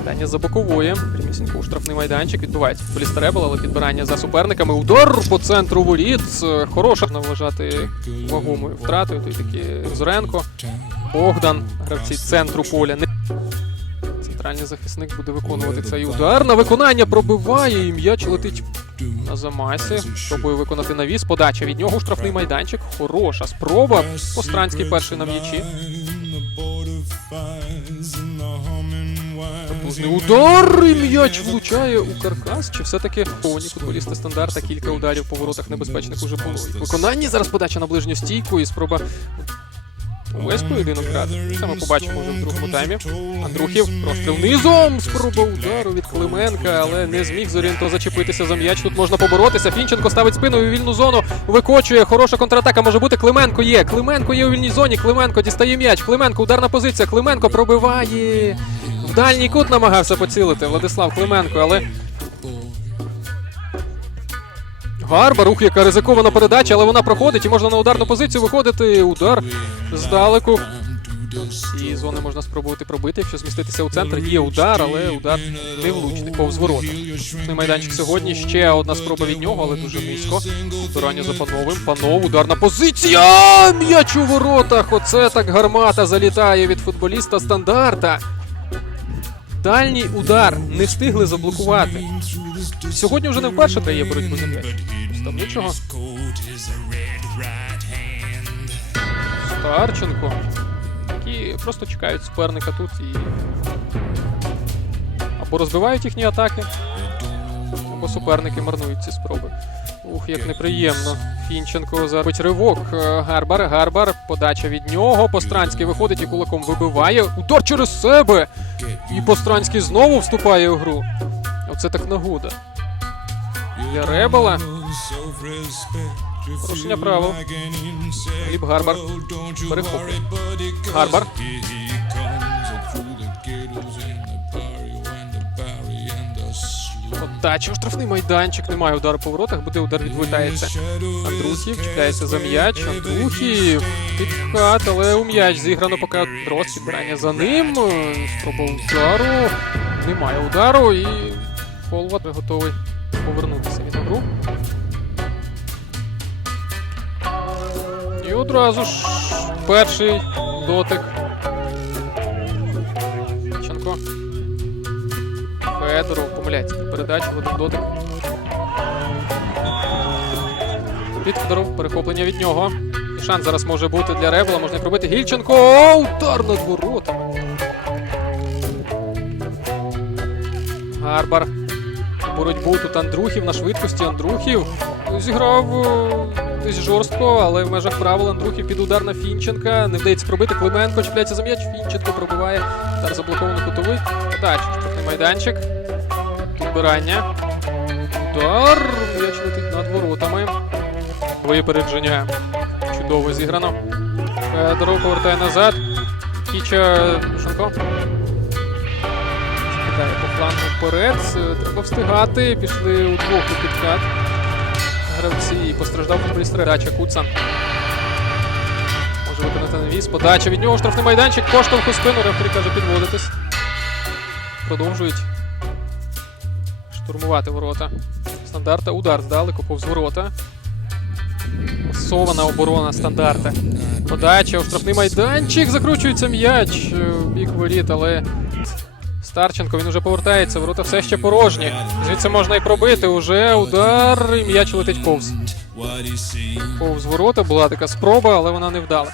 Питання за бокової. Прямісінько у штрафний майданчик. Відбувається футболіст Ребел, але підбирання за суперниками. Удар по центру воріт. Е, Хороша вважати вагомою втратою. Тут таки Зоренко. Богдан, гравці центру поля. Центральний захисник буде виконувати цей удар. На виконання пробиває і м'яч летить на замасі. Пробує виконати навіс. Подача від нього штрафний майданчик. Хороша спроба. Постранський перший на м'ячі. Потужний удар і м'яч влучає у каркас. Чи все-таки повні футболісти стандарта кілька ударів по воротах небезпечних уже було. Виконання зараз подача на ближню стійку і спроба увесь поєдинок грати. Це ми побачимо вже в другому таймі. Андрухів простріл низом. Спроба удару від Клименка, але не зміг зорієнто зачепитися за м'яч. Тут можна поборотися. Фінченко ставить спиною у вільну зону. Викочує. Хороша контратака може бути. Клименко є. Клименко є у вільній зоні. Клименко дістає м'яч. Клименко ударна позиція. Клименко пробиває. В дальній кут намагався поцілити Владислав Клименко, але. Гарба, рух, яка ризикована передача, але вона проходить і можна на ударну позицію виходити. Удар здалеку. І зони можна спробувати пробити, якщо зміститися у центр. Є удар, але удар не влучний повз ворота. Майданчик сьогодні. Ще одна спроба від нього, але дуже низько. Турання за пановим. Панов, ударна позиція! М'яч у воротах! Оце так гармата залітає від футболіста стандарта. Дальній удар не встигли заблокувати. Сьогодні вже не вперше дає боротьбу за м'яч. Ставничого. Старченко. Які просто чекають суперника тут і. Або розбивають їхні атаки, або суперники марнують ці спроби. Ух, як неприємно. Фінченко заробить ривок. Е, Гарбар, Гарбар, подача від нього. Постранський виходить і кулаком вибиває. Удар через себе. І Постранський знову вступає у гру. Оце так нагода. Для Ребела. Порушення правил. Гліб Гарбар. Перехоплює. Гарбар. Подача штрафний майданчик. Немає удару по воротах, буде удар відвертається. Андрухів чіпляється за м'яч. Андрухів підхат, але у м'яч зіграно поки дрос підбирання за ним. Спроба удару. Немає удару і Фолват готовий повернутися від гру. І одразу ж перший дотик. Ченко. Федоров помиляється при передачі в один дотик. Від Федоров перехоплення від нього. І шанс зараз може бути для Ребела. Можна пробити Гільченко. О, удар над воротами. Гарбар. Боротьбу тут Андрухів на швидкості. Андрухів зіграв е, десь жорстко, але в межах правил Андрухів під удар на Фінченка. Не вдається пробити. Клименко чіпляється за м'яч. Фінченко пробиває. Удар заблокований кутовий. Подача. Штрафний майданчик. Підбирання. Удар. М'яч летить над воротами. Випередження. Чудово зіграно. Федоров повертає назад. Кіча Шенко. Кидає вперед. Е, Треба встигати. Пішли удвох у підкат. Гравці і постраждав футболіст Дача Куцан. Може виконати навіс. Подача від нього. Штрафний майданчик. Поштовх у спину. Рефері каже підводитись. Продовжують штурмувати ворота. Стандарта. Удар здалеку повз ворота. Сована оборона стандарта. Подача у штрафний майданчик. Закручується м'яч е, бік воріт, але Старченко, він уже повертається, ворота все ще порожні. Звідси можна і пробити. Уже удар, і м'яч летить повз. Повз ворота була така спроба, але вона не вдала.